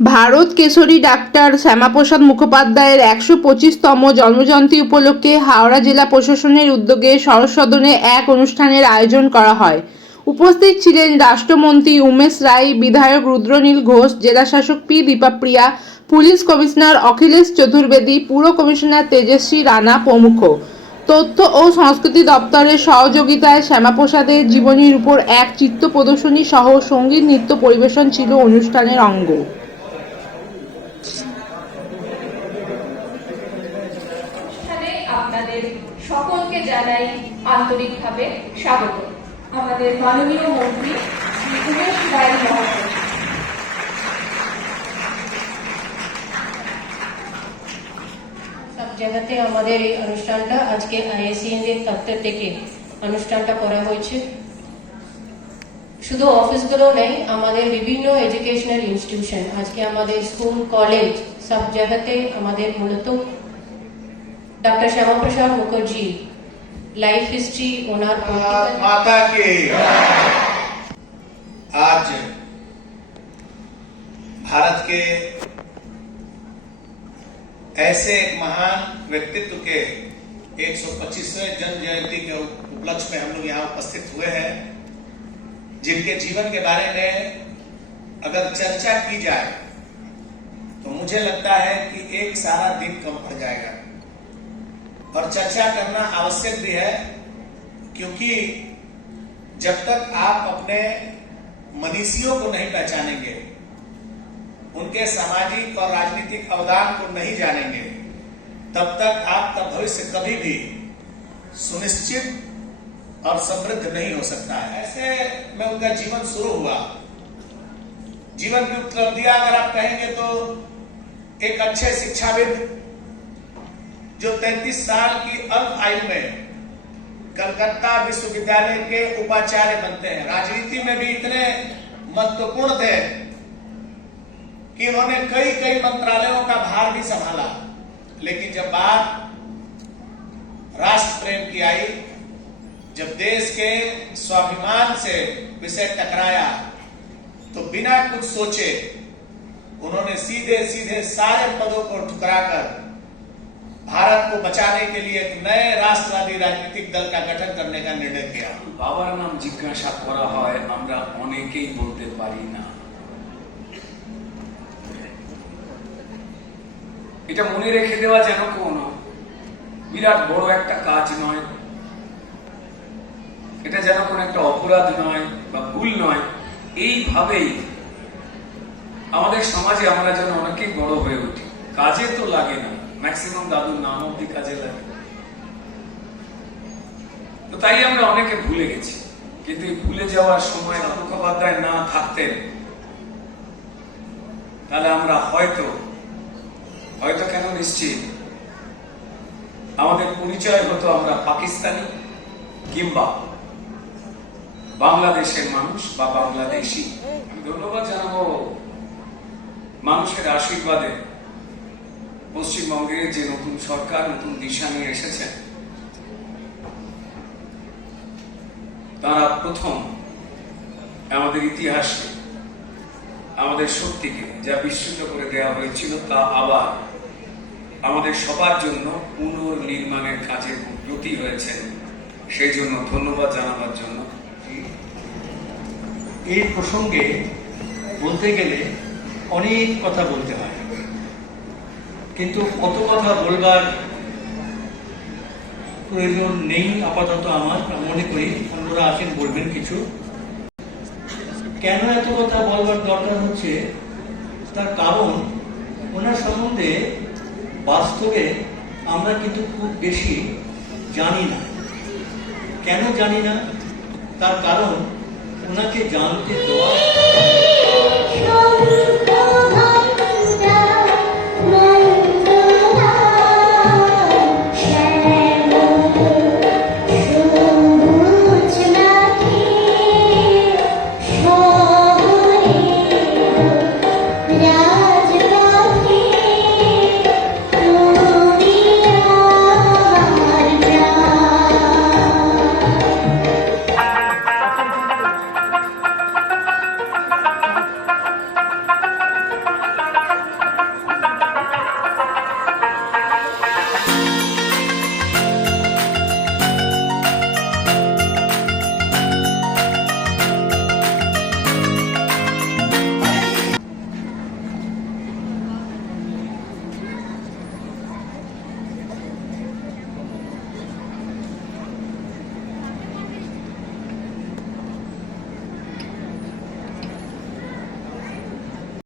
Bharat Keshari doctor Shyamaprasad মুখোপাধ্যায়ের ১২৫তম জন্মজয়ন্তী উপলক্ষে হাওড়া জেলা প্রশাসনের উদ্যোগে সরস সদনে এক অনুষ্ঠানের আয়োজন করা হয়। উপস্থিত ছিলেন রাষ্ট্রমন্ত্রী উমেশ রায়, বিধায়ক রুদ্রনীল ঘোষ, জেলাশাসক P Deepapriya, police commissioner Akhilesh Chaturvedi, পুর কমিশনার তেজস্বী রানা প্রমুখ। তথ্য ও সংস্কৃতি দপ্তরের সহযোগিতায় শ্যামাপ্রসাদের জীবনীর উপর এক চিত্র প্রদর্শনী সহ সঙ্গীত নৃত্য পরিবেশন ছিল অনুষ্ঠানের অঙ্গ। আপনাদের সকলকে জানাই আন্তরিকভাবে স্বাগত। আমাদের মাননীয় মন্ত্রী শ্রী উমেশ রায় মহাশয়। সব জায়গাতে আমাদের এই অনুষ্ঠানটা আজকে আইএসিএন এর তরফ থেকে অনুষ্ঠানটা করা হয়েছে। শুধু অফিসগুলো নেই, আমাদের বিভিন্ন এডুকেশনাল ইনস্টিটিউশন, আজকে আমাদের স্কুল, কলেজ, সব জায়গাতে আমাদের মূলত doctor Shyama Prasad Mukherjee life history owner माता के आज भारत के ऐसे एक महान व्यक्तित्व के 125वें जन्म जयंती के उपलक्ष्य में हम लोग यहाँ उपस्थित हुए हैं, जिनके जीवन के बारे में अगर चर्चा की जाए तो मुझे लगता है कि एक सारा दिन कम पड़ जाएगा। और चर्चा करना आवश्यक भी है, क्योंकि जब तक आप अपने मनीषियों को नहीं पहचानेंगे, उनके सामाजिक और राजनीतिक अवदान को नहीं जानेंगे, तब तक आपका भविष्य कभी भी सुनिश्चित और समृद्ध नहीं हो सकता है। ऐसे में उनका जीवन शुरू हुआ। जीवन की उपलब्धियां अगर आप कहेंगे तो एक अच्छे शिक्षाविद जो 33 साल की अल्प आयु में कलकत्ता विश्वविद्यालय के उपाचार्य बनते हैं। राजनीति में भी इतने महत्वपूर्ण थे कि उन्होंने कई कई मंत्रालयों का भार भी संभाला। लेकिन जब बात राष्ट्र प्रेम की आई, जब देश के स्वाभिमान से विषय टकराया, तो बिना कुछ सोचे उन्होंने सीधे सीधे सारे पदों को ठुकराकर भारत को बचाने के लिए एक नए राष्ट्रवादी राजनीतिक दल का गठन करने का निर्णय किया। बाबार नाम जिज्ञासा करा হয় আমরা অনেকেই বলতে পারি না। এটা মনে রেখে দেওয়া যেন কোনো বিরাট বড় একটা কাজ নয়, এটা যেন কোনো একটা অপরাধ নয় বা ভুল নয়। এইভাবেই আমাদের সমাজে আমরা যেন অনেকেই বড় হয়ে উঠি। কাজে তো লাগে না, ম্যাক্সিমাম দাদুর নাম অব্দি কাজে লাগে। তো তাই আমরা অনেকে ভুলে গেছি। কিন্তু এই ভুলে যাওয়ার সময় মুখোপাধ্যায় না থাকতেন, তাহলে আমরা হয়তো কেন নিশ্চিত আমাদের পরিচয় হতো আমরা পাকিস্তানি কিংবা বাংলাদেশের মানুষ বা বাংলাদেশি। আমি ধন্যবাদ জানাবো মানুষের আশীর্বাদে পশ্চিমবঙ্গে যে নতুন সরকার নতুন দিশা নিয়ে এসেছেন, তারা প্রথম আমাদের ইতিহাসে আমাদের শক্তিকে যা বিস্মৃত করে দেওয়া হয়েছিল তা আবার আমাদের সবার জন্য পুনর্নির্মাণের কাজে ব্রতী হয়েছেন। সেই জন্য ধন্যবাদ জানাবার জন্য। এই প্রসঙ্গে বলতে গেলে অনেক কথা বলতে হয়, কিন্তু কত কথা বলবার প্রয়োজন নেই আপাতত। আমার মনে করি অন্যরা আছেন, বলবেন কিছু। কেন এত কথা বলবার দরকার হচ্ছে তার কারণ ওনার সম্বন্ধে বাস্তবে আমরা কিন্তু খুব বেশি জানি না। কেন জানি না তার কারণ ওনাকে জানতে দেওয়া Yeah.